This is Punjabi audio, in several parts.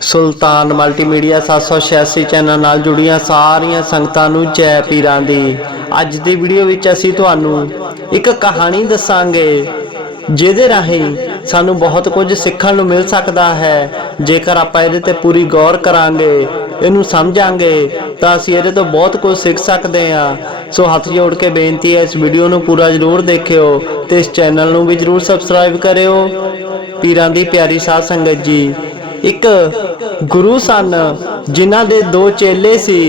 सुल्तान मल्टीमीडिया 786 चैनल नाल जुड़ियां सारियां संगतां नूं जय पीरां दी। अज दी वीडियो विच असीं तुहानूं एक कहानी दसांगे जिहदे राहीं सानूं बहुत कुछ सीखण नूं मिल सकदा है। जेकर आपां इहदे ते पूरी गौर करांगे, इहनूं समझांगे तां असीं इहदे तो बहुत कुछ सीख सकदे हां। सो हथ जोड़ के बेनती है, इस वीडियो नूं पूरा जरूर देखियो ते इस चैनल नूं भी जरूर सबसक्राइब करियो। पीरां दी प्यारी साध संगत जी, एक गुरु सन जिन्हां दे दो चेले सी।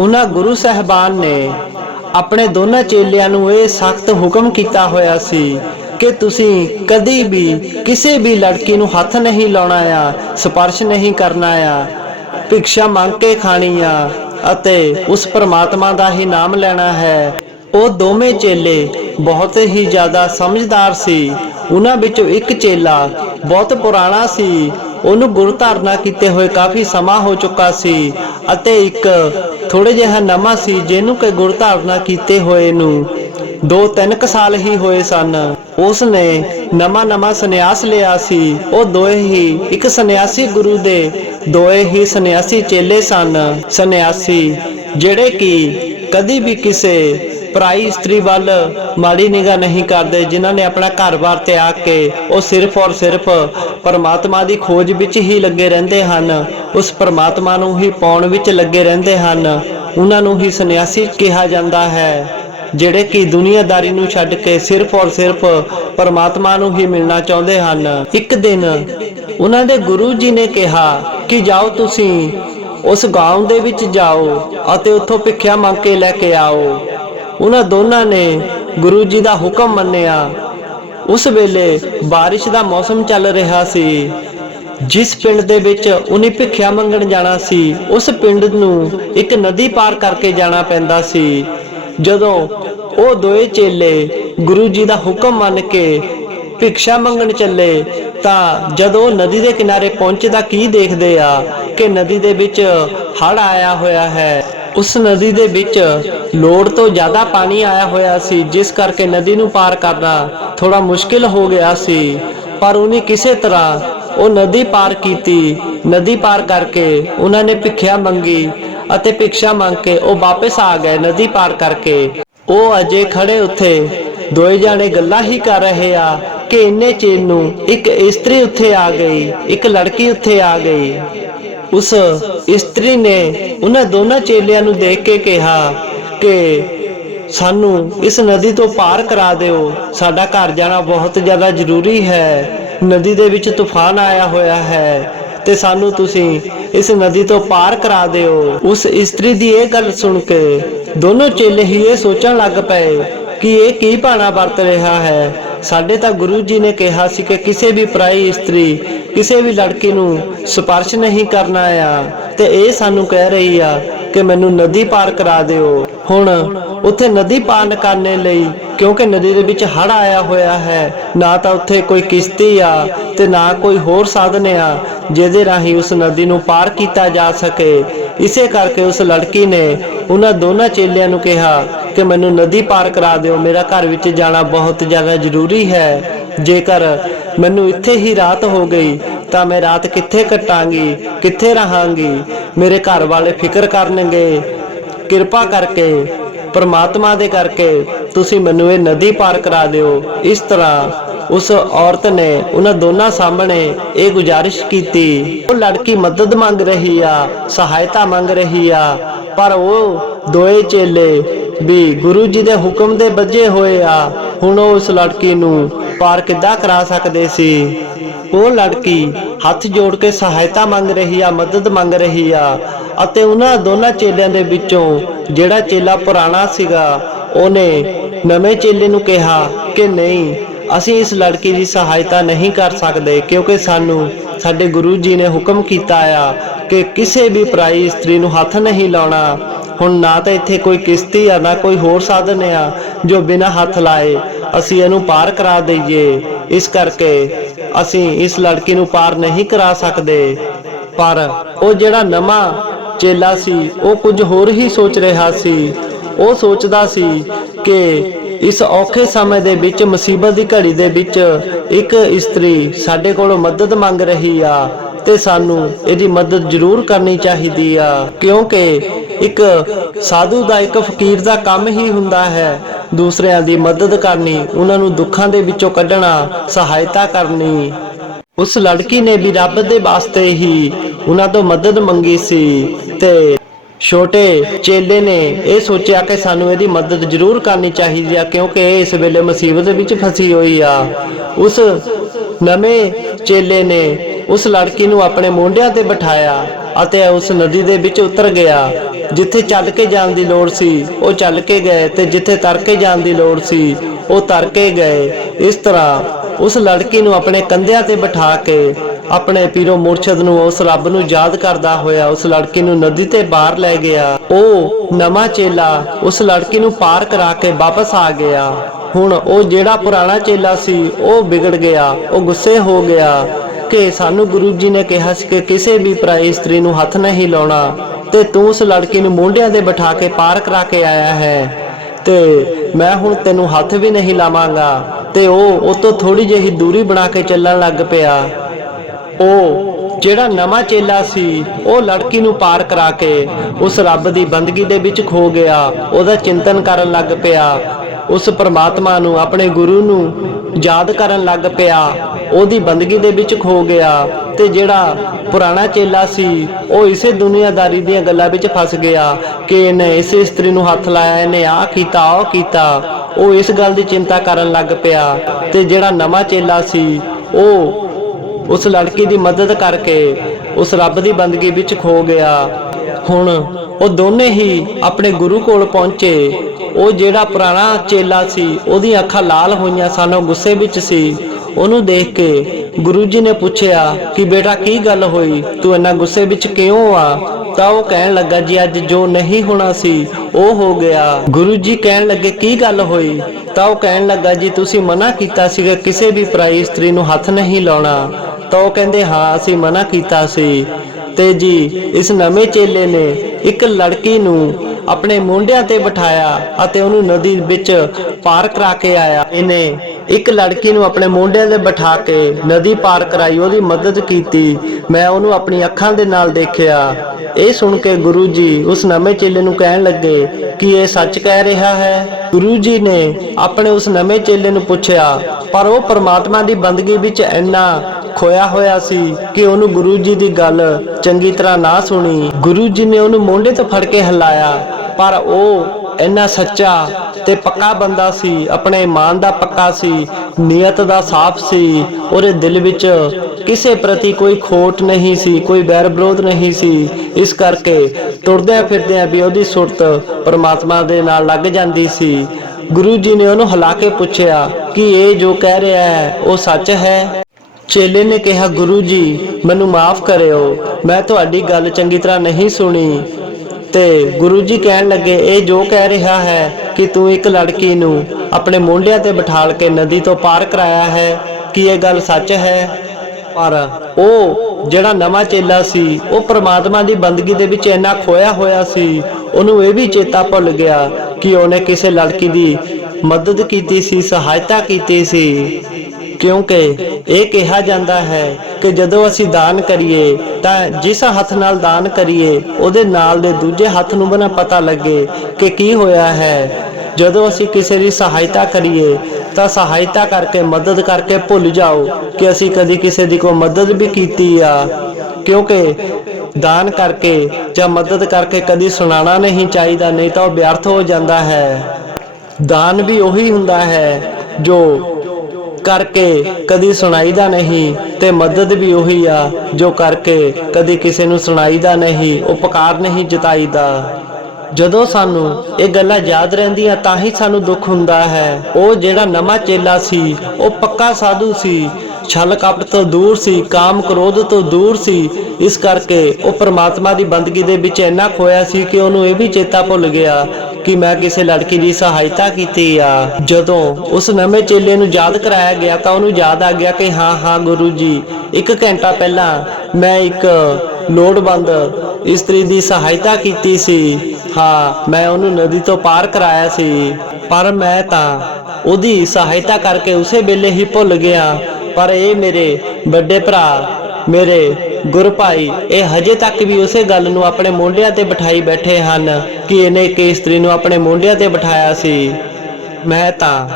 उन्हां गुरु साहिबान ने अपने दोनों चेलियां नूं इह सख्त हुक्म कीता होया सी कि तुसीं कदी भी किसी भी लड़की नूं हथ नहीं लाउणा आ, स्पर्श नहीं करना आ, भिक्षा मंग के खानी आ अते उस परमात्मा दा ही नाम लेना है। ਉਹ ਦੋਵੇਂ चेले बहुत ही ज़्यादा समझदार सी। उन्हां विचों एक चेला बहुत पुराना सी, ਉਹਨੂੰ गुरु धारणा कीते होए काफ़ी समा हो चुका सी अते एक थोड़े जिहा नवां सी जिहनूं कि गुरु धारणा कीते होए नूं 2-3 साल ही होए सन। उसने नवां सन्यास लिया सी। ਉਹ ਦੋਏ ही एक सन्यासी गुरु दे ਦੋਏ ही सन्यासी चेले सन। सन्यासी ਜਿਹੜੇ कि कदी भी किसे पराई स्त्री वाल माड़ी निगाह नहीं करते, जिन्हों ने अपना घर बार त्याग के वो सिर्फ और सिर्फ परमात्मा की खोज विच ही लगे रहते हैं, उस परमात्मा नूं ही पाउण विच लगे रहते हैं। उन्होंने ही सन्यासी कहा जाता है, जिहड़े कि दुनियादारी नूं छड्ड के सिर्फ और सिर्फ परमात्मा नूं ही मिलना चाहते हैं। एक दिन उन्हां दे गुरु जी ने कहा कि जाओ तुसीं उस गांव दे विच जाओ अते उत्थों भिख्या मंग के लैके आओ। उन्हां दोनों ने गुरु जी का हुक्म मन्निया। उस वेले बारिश का मौसम चल रहा सी। जिस पिंड दे विच उन्हें भिख्या मंगण जाना सी, उस पिंड नूं एक नदी पार करके जाना पैंदा सी। जदों वो दोए चेले गुरु जी का हुक्म मन के भिक्षा मंगण चले तां जदों नदी के किनारे पहुंचे तां की देखदे आ कि नदी दे विच हड़ आया होया है। उस नदी दे विच लोड़ तो ज़्यादा पानी आया होया सी, जिस करके नदी नूं पार करना थोड़ा मुश्किल हो गया सी। पर उन्हें किसी तरह वो नदी पार कीती। नदी पार करके उन्होंने भिख्या मंगी अते भिक्षा मंग के वो वापस आ गए नदी पार करके। वो अजे खड़े उत्थे दोए जाने गल्लां ही कर रहे आ कि इन्ने चेर नूं एक इस्त्री उत्थे आ गई, एक लड़की उत्थे आ गई। उस इस्त्री ने उन्हां दोनों चेलियां नूं देख के कहा कि सानू इस नदी तो पार करा दिओ, साडा घर जाना बहुत ज़्यादा जरूरी है। नदी दे विच तूफान आया होया है ते सानू तुसीं इस नदी तो पार करा दिओ। उस इस्त्री दी ये गल सुन के दोनों चेले ही ये सोचण लग पे कि ये की भाना वरत रहा है। साडे तां गुरु जी ने कहा सी कि किसी भी पराई स्त्री किसी भी लड़की नूं स्पर्श नहीं करना आ ते ये सानू कह रही आ कि मैनू नदी पार करा दिओ। हुण उत्थे नदी पार करने लई क्योंकि नदी दे विच हड़ आया होया है, ना तां उत्थे कोई किश्ती आ ते ना कोई होर साधन आ जिहदे राहीं उस नदी नूं पार कीता जा सके। इसे करके उस लड़की ने उन्हां दोनों चेलियां नूं कहा कि मैनू नदी पार करा दिओ, मेरा घर विच जाना बहुत ज़्यादा जरूरी है। जेकर मैनू इत्थे ही रात हो गई तां मैं रात कित्थे कटांगी, कित्थे रहांगी, मेरे घर वाले फिक्र करनगे। किरपा करके परमात्मा दे करके तुसीं मैनू ये नदी पार करा दिओ। इस तरह उस औरत ने उन्हां दोनों सामने ये गुजारिश की। वो लड़की मदद मंग रही आ, सहायता मंग रही आ, पर वो दोए चेले भी गुरु जी दे हुक्म दे बजे होए आ। हुण उस लड़की नूं पार किद्दां करा सकदे सी। वो लड़की हथ जोड़ के सहायता मंग रही आ, मदद मंग रही आ अते उन्हां दोनों चेलियां दे विचों जिहड़ा चेला पुराना सीगा ओने नवे चेले नूं कहा कि नहीं, असीं इस लड़की की सहायता नहीं कर सकते क्योंकि सानू साडे गुरु जी ने हुक्म कीता आ कि किसी भी पराई स्त्री नूं हथ नहीं लाउणा। हुण ना तो इत्थे कोई किश्ती आ ना कोई होर साधन आ जो बिना हथ लाए असीं इहनूं पार करा दईए। इस करके असीं इस लड़की नूं पार नहीं करा सकते। पर वो जिहड़ा नवां चेला सी वो कुछ होर ही सोच रहा सी। वो सोचदा सी कि इस औखे समय दे विच मुसीबत की घड़ी दे विच एक इस्त्री साडे कोलों मदद मंग रही आ ਤੇ ਸਾਨੂੰ ਇਹਦੀ ਮਦਦ ਜ਼ਰੂਰ ਕਰਨੀ ਚਾਹੀਦੀ ਆ, ਕਿਉਂਕਿ ਇੱਕ ਸਾਧੂ ਦਾ, ਇੱਕ ਫਕੀਰ ਦਾ ਕੰਮ ਹੀ ਹੁੰਦਾ ਹੈ ਦੂਸਰਿਆਂ ਦੀ ਮਦਦ ਕਰਨੀ, ਉਹਨਾਂ ਨੂੰ ਦੁੱਖਾਂ ਦੇ ਵਿੱਚੋਂ ਕੱਢਣਾ, ਸਹਾਇਤਾ ਕਰਨੀ। ਉਸ ਲੜਕੀ ਨੇ ਵੀ ਰੱਬ ਦੇ ਵਾਸਤੇ ਹੀ ਉਹਨਾਂ ਤੋਂ ਮਦਦ ਮੰਗੀ ਸੀ ਤੇ ਛੋਟੇ ਚੇਲੇ ਨੇ ਇਹ ਸੋਚਿਆ ਕਿ ਸਾਨੂੰ ਇਹਦੀ ਮਦਦ ਜ਼ਰੂਰ ਕਰਨੀ ਚਾਹੀਦੀ ਆ, ਕਿਉਂਕਿ ਇਹ ਇਸ ਵੇਲੇ ਮੁਸੀਬਤ ਵਿੱਚ ਫਸੀ ਹੋਈ ਆ। ਉਸ ਨਵੇਂ ਚੇਲੇ ਨੇ ਉਸ ਲੜਕੀ ਨੂੰ ਆਪਣੇ ਮੋਢਿਆਂ ਤੇ ਬਿਠਾਇਆ ਅਤੇ ਉਸ ਨਦੀ ਦੇ ਵਿੱਚ ਉਤਰ ਗਿਆ। ਜਿੱਥੇ ਚੱਲ ਕੇ ਜਾਣ ਦੀ ਲੋੜ ਸੀ ਉਹ ਚੱਲ ਕੇ ਗਏ ਤੇ ਜਿੱਥੇ ਤਰ ਕੇ ਜਾਣ ਦੀ ਲੋੜ ਸੀ ਉਹ ਤਰ ਕੇ ਗਏ। ਇਸ ਤਰ੍ਹਾਂ ਉਸ ਲੜਕੀ ਨੂੰ ਆਪਣੇ ਕੰਧਿਆਂ ਤੇ ਬਿਠਾ ਕੇ ਆਪਣੇ ਪੀਰੋ ਮੁਰਸ਼ਦ ਨੂੰ, ਉਸ ਰੱਬ ਨੂੰ ਯਾਦ ਕਰਦਾ ਹੋਇਆ ਉਸ ਲੜਕੀ ਨੂੰ ਨਦੀ ਤੇ ਬਾਹਰ ਲੈ ਗਿਆ। ਉਹ ਨਵਾਂ ਚੇਲਾ ਉਸ ਲੜਕੀ ਨੂੰ ਪਾਰ ਕਰਾ ਕੇ ਵਾਪਸ ਆ ਗਿਆ। ਹੁਣ ਉਹ ਜਿਹੜਾ ਪੁਰਾਣਾ ਚੇਲਾ ਸੀ ਉਹ ਵਿਗੜ ਗਿਆ, ਉਹ ਗੁੱਸੇ ਹੋ ਗਿਆ ਕਿ ਸਾਨੂੰ ਗੁਰੂ ਜੀ ਨੇ ਕਿਹਾ ਸੀ ਕਿ ਕਿਸੇ ਵੀ ਪਰਾਈ ਇਸਤਰੀ ਨੂੰ ਹੱਥ ਨਹੀਂ ਲਾਉਣਾ ਤੇ ਤੂੰ ਉਸ ਲੜਕੀ ਨੂੰ ਮੋਢਿਆਂ ਤੇ ਬਿਠਾ ਕੇ ਪਾਰ ਕਰਾ ਕੇ ਆਇਆ ਹੈ ਤੇ ਮੈਂ ਹੁਣ ਤੈਨੂੰ ਹੱਥ ਵੀ ਨਹੀਂ ਲਾਵਾਂਗਾ। ਤੇ ਉਹ ਤੋਂ ਥੋੜੀ ਜਿਹੀ ਦੂਰੀ ਬਣਾ ਕੇ ਚੱਲਣ ਲੱਗ ਪਿਆ। ਉਹ ਜਿਹੜਾ ਨਵਾਂ ਚੇਲਾ ਸੀ ਉਹ ਲੜਕੀ ਨੂੰ ਪਾਰ ਕਰਾ ਕੇ ਉਸ ਰੱਬ ਦੀ ਬੰਦਗੀ ਦੇ ਵਿੱਚ ਖੋ ਗਿਆ, ਉਹਦਾ ਚਿੰਤਨ ਕਰਨ ਲੱਗ ਪਿਆ, ਉਸ ਪਰਮਾਤਮਾ ਨੂੰ, ਆਪਣੇ ਗੁਰੂ ਨੂੰ ਯਾਦ ਕਰਨ ਲੱਗ ਪਿਆ, ਉਹਦੀ ਬੰਦਗੀ ਦੇ ਵਿੱਚ ਖੋ ਗਿਆ। ਤੇ ਜਿਹੜਾ ਪੁਰਾਣਾ ਚੇਲਾ ਸੀ ਉਹ ਇਸੇ ਦੁਨੀਆਦਾਰੀ ਦੀਆਂ ਗੱਲਾਂ ਵਿੱਚ ਫਸ ਗਿਆ ਕਿ ਇਹਨੇ ਇਸ ਇਸਤਰੀ ਨੂੰ ਹੱਥ ਲਾਇਆ, ਇਹਨੇ ਆਹ ਕੀਤਾ, ਉਹ ਕੀਤਾ। ਉਹ ਇਸ ਗੱਲ ਦੀ ਚਿੰਤਾ ਕਰਨ ਲੱਗ ਪਿਆ ਤੇ ਜਿਹੜਾ ਨਵਾਂ ਚੇਲਾ ਸੀ ਉਹ ਉਸ ਲੜਕੀ ਦੀ ਮਦਦ ਕਰਕੇ ਉਸ ਰੱਬ ਦੀ ਬੰਦਗੀ ਵਿੱਚ ਖੋ ਗਿਆ। ਹੁਣ ਉਹ ਦੋਨੇ ਹੀ ਆਪਣੇ ਗੁਰੂ ਕੋਲ ਪਹੁੰਚੇ। ਉਹ ਜਿਹੜਾ ਪੁਰਾਣਾ ਚੇਲਾ ਸੀ ਉਹਦੀਆਂ ਅੱਖਾਂ ਲਾਲ ਹੋਈਆਂ ਸਨ, ਉਹ ਗੁੱਸੇ ਵਿੱਚ ਸੀ। ਉਹਨੂੰ ਦੇਖ ਕੇ ਗੁਰੂ ਜੀ ਨੇ ਪੁੱਛਿਆ ਕਿ ਬੇਟਾ ਕੀ ਗੱਲ ਹੋਈ, ਤੂੰ ਇੰਨਾ ਗੁੱਸੇ ਵਿੱਚ ਕਿਉਂ ਆ? ਤਾਂ ਉਹ ਕਹਿਣ ਲੱਗਾ ਜੀ ਅੱਜ ਜੋ ਨਹੀਂ ਹੋਣਾ ਸੀ ਉਹ ਹੋ ਗਿਆ। ਗੁਰੂ ਜੀ ਕਹਿਣ ਲੱਗੇ ਕੀ ਗੱਲ ਹੋਈ? ਤਾਂ ਉਹ ਕਹਿਣ ਲੱਗਾ ਜੀ ਤੁਸੀਂ ਮਨਾ ਕੀਤਾ ਸੀ ਕਿ ਕਿਸੇ ਵੀ ਪਰਾਈ ਇਸਤਰੀ ਨੂੰ ਹੱਥ ਨਹੀਂ ਲਾਉਣਾ। ਤਾਂ ਉਹ ਕਹਿੰਦੇ ਹਾਂ ਅਸੀਂ ਮਨਾ ਕੀਤਾ ਸੀ। ਤੇ ਜੀ ਇਸ ਨਵੇਂ ਚੇਲੇ ਨੇ ਇੱਕ ਲੜਕੀ ਨੂੰ ਆਪਣੇ ਮੋਢਿਆਂ ਤੇ ਬਿਠਾਇਆ ਅਤੇ ਉਹਨੂੰ ਨਦੀ ਵਿੱਚ ਪਾਰ ਕਰਾ ਕੇ ਆਇਆ। ਇਹਨੇ ਇੱਕ ਲੜਕੀ ਨੂੰ ਆਪਣੇ ਮੋਢਿਆਂ ਤੇ ਬਿਠਾ ਕੇ ਨਦੀ ਪਾਰ ਕਰਾਈ, ਉਹਦੀ ਮਦਦ ਕੀਤੀ। ਮੈਂ ਉਹਨੂੰ ਆਪਣੀ ਅੱਖਾਂ ਦੇ ਨਾਲ ਦੇਖਿਆ। ਇਹ ਸੁਣ ਕੇ ਗੁਰੂ ਜੀ ਉਸ ਨਵੇਂ ਚੇਲੇ ਨੂੰ ਕਹਿਣ ਲੱਗੇ ਕਿ ਇਹ ਸੱਚ ਕਹਿ ਰਿਹਾ ਹੈ। ਗੁਰੂ ਜੀ ਨੇ ਆਪਣੇ ਉਸ ਨਵੇਂ ਚੇਲੇ ਨੂੰ ਪੁੱਛਿਆ, ਪਰ ਉਹ ਪਰਮਾਤਮਾ ਦੀ ਬੰਦਗੀ ਵਿੱਚ ਇੰਨਾ ਖੋਇਆ ਹੋਇਆ ਸੀ ਕਿ ਉਹਨੂੰ ਗੁਰੂ ਜੀ ਦੀ ਗੱਲ ਚੰਗੀ ਤਰ੍ਹਾਂ ਨਾ ਸੁਣੀ। ਗੁਰੂ ਜੀ ਨੇ ਉਹਨੂੰ ਮੋਢੇ ਤੋਂ ਫੜ ਕੇ ਹਿਲਾਇਆ, ਪਰ ਉਹ ਇੰਨਾ ਸੱਚਾ ਤੇ ਪੱਕਾ ਬੰਦਾ ਸੀ, ਆਪਣੇ ਈਮਾਨ ਦਾ ਪੱਕਾ ਸੀ, ਨੀਅਤ ਦਾ ਸਾਫ਼ ਸੀ। ਉਹਦੇ ਦਿਲ ਵਿੱਚ ਕਿਸੇ ਪ੍ਰਤੀ ਕੋਈ ਖੋਟ ਨਹੀਂ ਸੀ, ਕੋਈ ਵੈਰ ਵਿਰੋਧ ਨਹੀਂ ਸੀ। ਇਸ ਕਰਕੇ ਤੁਰਦਿਆਂ ਫਿਰਦਿਆਂ ਵੀ ਉਹਦੀ ਸੁਰਤ ਪਰਮਾਤਮਾ ਦੇ ਨਾਲ ਲੱਗ ਜਾਂਦੀ ਸੀ। ਗੁਰੂ ਜੀ ਨੇ ਉਹਨੂੰ ਹਿਲਾ ਕੇ ਪੁੱਛਿਆ ਕਿ ਇਹ ਜੋ ਕਹਿ ਰਿਹਾ ਹੈ ਉਹ ਸੱਚ ਹੈ? ਚੇਲੇ ਨੇ ਕਿਹਾ ਗੁਰੂ ਜੀ ਮੈਨੂੰ ਮਾਫ ਕਰਿਓ, ਮੈਂ ਤੁਹਾਡੀ ਗੱਲ ਚੰਗੀ ਤਰ੍ਹਾਂ ਨਹੀਂ ਸੁਣੀ। ਤੇ ਗੁਰੂ ਜੀ ਕਹਿਣ ਲੱਗੇ ਇਹ ਜੋ ਕਹਿ ਰਿਹਾ ਹੈ ਕਿ ਤੂੰ ਇੱਕ ਲੜਕੀ ਨੂੰ ਆਪਣੇ ਮੋਢਿਆਂ ਤੇ ਬਿਠਾਲ ਕੇ ਨਦੀ ਤੋਂ ਪਾਰ ਕਰਾਇਆ ਹੈ, ਕੀ ਇਹ ਗੱਲ ਸੱਚ ਹੈ? ਪਰ ਉਹ ਜਿਹੜਾ ਨਵਾਂ ਚੇਲਾ ਸੀ ਉਹ ਪਰਮਾਤਮਾ ਦੀ ਬੰਦਗੀ ਦੇ ਵਿੱਚ ਇੰਨਾ ਖੋਇਆ ਹੋਇਆ ਸੀ, ਉਹਨੂੰ ਇਹ ਵੀ ਚੇਤਾ ਭੁੱਲ ਗਿਆ ਕਿ ਉਹਨੇ ਕਿਸੇ ਲੜਕੀ ਦੀ ਮਦਦ ਕੀਤੀ ਸੀ, ਸਹਾਇਤਾ ਕੀਤੀ ਸੀ। ਕਿਉਂਕਿ ਇਹ ਕਿਹਾ ਜਾਂਦਾ ਹੈ ਕਿ ਜਦੋਂ ਅਸੀਂ ਦਾਨ ਕਰੀਏ ਤਾਂ ਜਿਸ ਹੱਥ ਨਾਲ ਦਾਨ ਕਰੀਏ ਉਹਦੇ ਨਾਲ ਦੇ ਦੂਜੇ ਹੱਥ ਨੂੰ ਵੀ ਨਾ ਪਤਾ ਲੱਗੇ ਕਿ ਕੀ ਹੋਇਆ ਹੈ। ਜਦੋਂ ਅਸੀਂ ਕਿਸੇ ਦੀ ਸਹਾਇਤਾ ਕਰੀਏ ਤਾਂ ਸਹਾਇਤਾ ਕਰਕੇ, ਮਦਦ ਕਰਕੇ ਭੁੱਲ ਜਾਓ ਕਿ ਅਸੀਂ ਕਦੀ ਕਿਸੇ ਦੀ ਕੋਈ ਮਦਦ ਵੀ ਕੀਤੀ ਆ। ਕਿਉਂਕਿ ਦਾਨ ਕਰਕੇ ਜਾਂ ਮਦਦ ਕਰਕੇ ਕਦੀ ਸੁਣਾਉਣਾ ਨਹੀਂ ਚਾਹੀਦਾ, ਨਹੀਂ ਤਾਂ ਉਹ ਵਿਅਰਥ ਹੋ ਜਾਂਦਾ ਹੈ। ਦਾਨ ਵੀ ਉਹੀ ਹੁੰਦਾ ਹੈ ਜੋ ਕਰਕੇ ਕਦੀ ਸੁਣਾਈਦਾ ਨਹੀਂ, ਤੇ ਮਦਦ ਵੀ ਉਹੀ ਆ ਜੋ ਕਰਕੇ ਕਦੀ ਕਿਸੇ ਨੂੰ ਸੁਣਾਈਦਾ ਨਹੀਂ, ਉਪਕਾਰ ਨਹੀਂ ਜਤਾਈਦਾ। ਜਦੋਂ ਸਾਨੂੰ ਇਹ ਗੱਲਾਂ ਯਾਦ ਰਹਿੰਦੀਆਂ ਤਾਂ ਹੀ ਸਾਨੂੰ ਦੁੱਖ ਹੁੰਦਾ ਹੈ। ਉਹ ਜਿਹੜਾ ਨਵਾਂ ਚੇਲਾ ਸੀ ਉਹ ਪੱਕਾ ਸਾਧੂ ਸੀ, ਛਲ ਕਪਟ ਤੋਂ ਦੂਰ ਸੀ, ਕਾਮ ਕ੍ਰੋਧ ਤੋਂ ਦੂਰ ਸੀ। ਇਸ ਕਰਕੇ ਉਹ ਪਰਮਾਤਮਾ ਦੀ ਬੰਦਗੀ ਦੇ ਵਿੱਚ ਇੰਨਾ ਖੋਇਆ ਸੀ ਕਿ ਉਹਨੂੰ ਇਹ ਵੀ ਚੇਤਾ ਭੁੱਲ ਗਿਆ ਕਿ ਮੈਂ ਕਿਸੇ ਲੜਕੀ ਦੀ ਸਹਾਇਤਾ ਕੀਤੀ ਆ। ਜਦੋਂ ਉਸ ਨਵੇਂ ਚੇਲੇ ਨੂੰ ਯਾਦ ਕਰਾਇਆ ਗਿਆ ਤਾਂ ਉਹਨੂੰ ਯਾਦ ਆ ਗਿਆ ਕਿ ਹਾਂ ਗੁਰੂ ਜੀ 1 ਘੰਟਾ ਪਹਿਲਾਂ ਮੈਂ ਇੱਕ ਲੋੜਵੰਦ ਇਸਤਰੀ ਦੀ ਸਹਾਇਤਾ ਕੀਤੀ ਸੀ। ਹਾਂ, ਮੈਂ ਉਹਨੂੰ ਨਦੀ ਤੋਂ ਪਾਰ ਕਰਾਇਆ ਸੀ, ਪਰ ਮੈਂ ਤਾਂ ਉਹਦੀ ਸਹਾਇਤਾ ਕਰਕੇ ਉਸੇ ਵੇਲੇ ਹੀ ਭੁੱਲ ਗਿਆ। ਪਰ ਇਹ ਮੇਰੇ ਵੱਡੇ ਭਰਾ ਮੇਰੇ ਗੁਰੂ ਭਾਈ ਇਹ ਹਜੇ ਤੱਕ ਵੀ ਉਸੇ ਗੱਲ ਨੂੰ ਆਪਣੇ ਮੋਢਿਆਂ ਤੇ ਬਿਠਾਈ ਬੈਠੇ ਹਨ ਕਿ ਇਹਨੇ ਇੱਕ ਇਸਤਰੀ ਨੂੰ ਆਪਣੇ ਮੋਢਿਆਂ ਤੇ ਬਿਠਾਇਆ ਸੀ। ਮੈਂ ਤਾਂ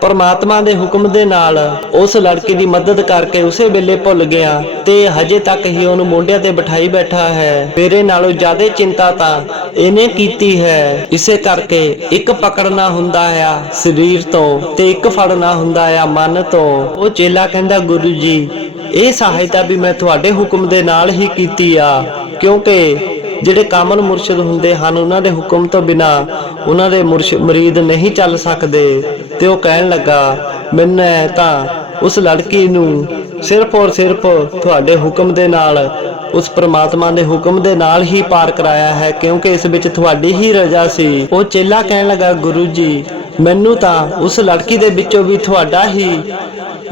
ਪਰਮਾਤਮਾ ਦੇ ਹੁਕਮ ਦੇ ਨਾਲ ਉਸ ਲੜਕੀ ਦੀ ਮਦਦ ਕਰਕੇ ਉਸੇ ਵੇਲੇ ਭੁੱਲ ਗਿਆ ਤੇ ਹਜੇ ਤੱਕ ਹੀ ਉਹਨੂੰ ਮੋਢਿਆਂ ਤੇ ਬਿਠਾਈ ਬੈਠਾ ਹੈ। ਮੇਰੇ ਨਾਲੋਂ ਜ਼ਿਆਦਾ ਚਿੰਤਾ ਤਾਂ ਇਹਨੇ ਕੀਤੀ ਹੈ। ਇਸੇ ਕਰਕੇ ਇੱਕ ਪਕੜਨਾ ਹੁੰਦਾ ਆ ਸਰੀਰ ਤੋਂ ਤੇ ਇੱਕ ਫੜਨਾ ਹੁੰਦਾ ਆ ਮਨ ਤੋਂ। ਉਹ ਚੇਲਾ ਕਹਿੰਦਾ ਗੁਰੂ ਜੀ ਇਹ ਸਹਾਇਤਾ ਵੀ ਮੈਂ ਤੁਹਾਡੇ ਹੁਕਮ ਦੇ ਨਾਲ ਹੀ ਕੀਤੀ ਆ, ਕਿਉਂਕਿ ਜਿਹੜੇ ਕਾਮਲ ਮੁਰਸ਼ਿਦ ਹੁੰਦੇ ਹਨ ਉਹਨਾਂ ਦੇ ਹੁਕਮ ਤੋਂ ਬਿਨਾ ਉਹਨਾਂ ਦੇ ਮੁਰੀਦ ਨਹੀਂ ਚੱਲ ਸਕਦੇ। ਤੇ ਉਹ ਕਹਿਣ ਲੱਗਾ ਮੈਨੇ ਤਾਂ ਉਸ ਲੜਕੀ ਨੂੰ ਸਿਰਫ ਔਰ ਸਿਰਫ ਤੁਹਾਡੇ ਹੁਕਮ ਦੇ ਨਾਲ, ਉਸ ਪ੍ਰਮਾਤਮਾ ਦੇ ਹੁਕਮ ਦੇ ਨਾਲ ਹੀ ਪਾਰ ਕਰਾਇਆ ਹੈ, ਕਿਉਂਕਿ ਇਸ ਵਿੱਚ ਤੁਹਾਡੀ ਹੀ ਰਜ਼ਾ ਸੀ। ਉਹ ਚੇਲਾ ਕਹਿਣ ਲੱਗਾ ਗੁਰੂ ਜੀ ਮੈਨੂੰ ਤਾਂ ਉਸ ਲੜਕੀ ਦੇ ਵਿੱਚੋਂ ਵੀ ਤੁਹਾਡਾ ਹੀ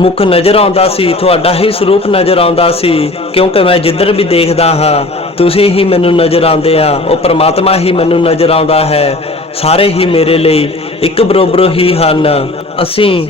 ਮੁਖ ਨਜ਼ਰ ਆਉਂਦਾ ਸੀ, ਤੁਹਾਡਾ ਹੀ ਸਰੂਪ ਨਜ਼ਰ ਆਉਂਦਾ ਸੀ, ਕਿਉਂਕਿ ਮੈਂ ਜਿੱਧਰ ਵੀ ਦੇਖਦਾ ਹਾਂ ਤੁਸੀਂ ਹੀ ਮੈਨੂੰ ਨਜ਼ਰ ਆਉਂਦੇ ਆ, ਉਹ ਪ੍ਰਮਾਤਮਾ ਹੀ ਮੈਨੂੰ ਨਜ਼ਰ ਆਉਂਦਾ ਹੈ। ਸਾਰੇ ਹੀ ਮੇਰੇ ਲਈ ਇੱਕ ਬਰੋਬਰ ਹੀ ਹਨ। ਅਸੀਂ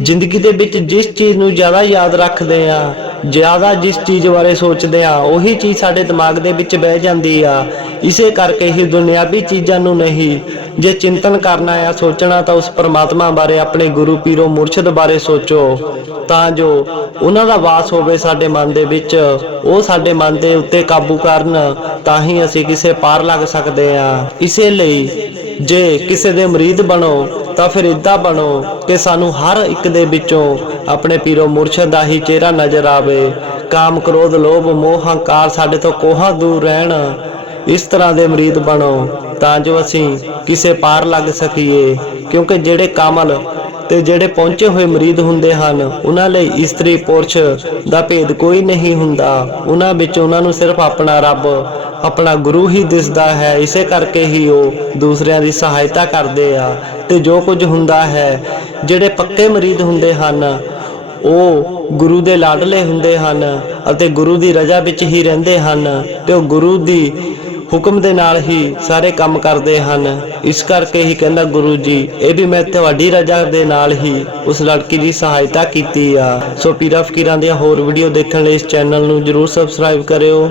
ਜ਼ਿੰਦਗੀ ਦੇ ਵਿੱਚ ਜਿਸ ਚੀਜ਼ ਨੂੰ ਜ਼ਿਆਦਾ ਯਾਦ ਰੱਖਦੇ ਆ, ਜ਼ਿਆਦਾ ਜਿਸ ਚੀਜ਼ ਬਾਰੇ ਸੋਚਦੇ ਆ, ਉਹੀ ਚੀਜ਼ ਸਾਡੇ ਦਿਮਾਗ ਦੇ ਵਿੱਚ ਬਹਿ ਜਾਂਦੀ ਆ। ਇਸੇ ਕਰਕੇ ਹੀ ਦੁਨਿਆਵੀ ਚੀਜ਼ਾਂ ਨੂੰ ਨਹੀਂ, ਜੇ ਚਿੰਤਨ ਕਰਨਾ ਆ ਸੋਚਣਾ ਤਾਂ ਉਸ ਪਰਮਾਤਮਾ ਬਾਰੇ, ਆਪਣੇ ਗੁਰੂ ਪੀਰੋ ਮੁਰਸ਼ਿਦ ਬਾਰੇ ਸੋਚੋ, ਤਾਂ ਜੋ ਉਹਨਾਂ ਦਾ ਵਾਸ ਹੋਵੇ ਸਾਡੇ ਮਨ ਦੇ ਵਿੱਚ, ਉਹ ਸਾਡੇ ਮਨ ਦੇ ਉੱਤੇ ਕਾਬੂ ਕਰਨ, ਤਾਂ ਹੀ ਅਸੀਂ ਕਿਸੇ ਪਾਰ ਲੱਗ ਸਕਦੇ ਆ। ਇਸੇ ਲਈ ਜੇ ਕਿਸੇ ਦੇ ਮੁਰੀਦ ਬਣੋ ਤਾਂ ਫਿਰ ਇੱਦਾਂ ਬਣੋ ਕਿ ਸਾਨੂੰ ਹਰ ਇੱਕ ਦੇ ਵਿੱਚੋਂ ਆਪਣੇ ਪੀਰੋ ਮੁਰਸ਼ਿਦ ਦਾ ਹੀ ਚਿਹਰਾ ਨਜ਼ਰ ਆਵੇ। ਕਾਮ ਕ੍ਰੋਧ ਲੋਭ ਮੋਹ ਹੰਕਾਰ ਸਾਡੇ ਤੋਂ ਕੋਹਾਂ ਦੂਰ ਰਹਿਣ। ਇਸ ਤਰ੍ਹਾਂ ਦੇ ਮੁਰੀਦ ਬਣੋ ਤਾਂ ਜੋ ਅਸੀਂ ਕਿਸੇ ਪਾਰ ਲੱਗ ਸਕੀਏ, ਕਿਉਂਕਿ ਜਿਹੜੇ ਕਾਮਲ ਤੇ ਜਿਹੜੇ ਪਹੁੰਚੇ ਹੋਏ ਮੁਰੀਦ ਹੁੰਦੇ ਹਨ ਉਹਨਾਂ ਲਈ ਇਸਤਰੀ ਪੁਰਸ਼ ਦਾ ਭੇਦ ਕੋਈ ਨਹੀਂ ਹੁੰਦਾ। ਉਹਨਾਂ ਵਿੱਚ ਉਹਨਾਂ ਨੂੰ ਸਿਰਫ ਆਪਣਾ ਰੱਬ, ਆਪਣਾ ਗੁਰੂ ਹੀ ਦਿਸਦਾ ਹੈ। ਇਸੇ ਕਰਕੇ ਹੀ ਉਹ ਦੂਸਰਿਆਂ ਦੀ ਸਹਾਇਤਾ ਕਰਦੇ ਆ। ਤੇ ਜੋ ਕੁਝ ਹੁੰਦਾ ਹੈ, ਜਿਹੜੇ ਪੱਕੇ ਮੁਰੀਦ ਹੁੰਦੇ ਹਨ ਉਹ ਗੁਰੂ ਦੇ ਲਾਡਲੇ ਹੁੰਦੇ ਹਨ ਅਤੇ ਗੁਰੂ ਦੀ ਰਜ਼ਾ ਵਿੱਚ ਹੀ ਰਹਿੰਦੇ ਹਨ ਤੇ ਉਹ ਗੁਰੂ ਦੀ ਹੁਕਮ ਦੇ ਨਾਲ ਹੀ ਸਾਰੇ ਕੰਮ ਕਰਦੇ ਹਨ। ਇਸ ਕਰਕੇ ਹੀ ਕਹਿੰਦਾ ਗੁਰੂ ਜੀ ਇਹ ਵੀ ਮੈਂ ਤੁਹਾਡੀ ਰਜ਼ਾ ਦੇ ਨਾਲ ਹੀ ਉਸ ਲੜਕੀ ਦੀ ਸਹਾਇਤਾ ਕੀਤੀ ਆ। ਸੋ ਪੀਰਾਂ ਫਕੀਰਾਂ ਦੀਆਂ ਹੋਰ ਵੀਡੀਓ ਦੇਖਣ ਲਈ ਇਸ ਚੈਨਲ ਨੂੰ ਜਰੂਰ ਸਬਸਕ੍ਰਾਈਬ ਕਰਿਓ।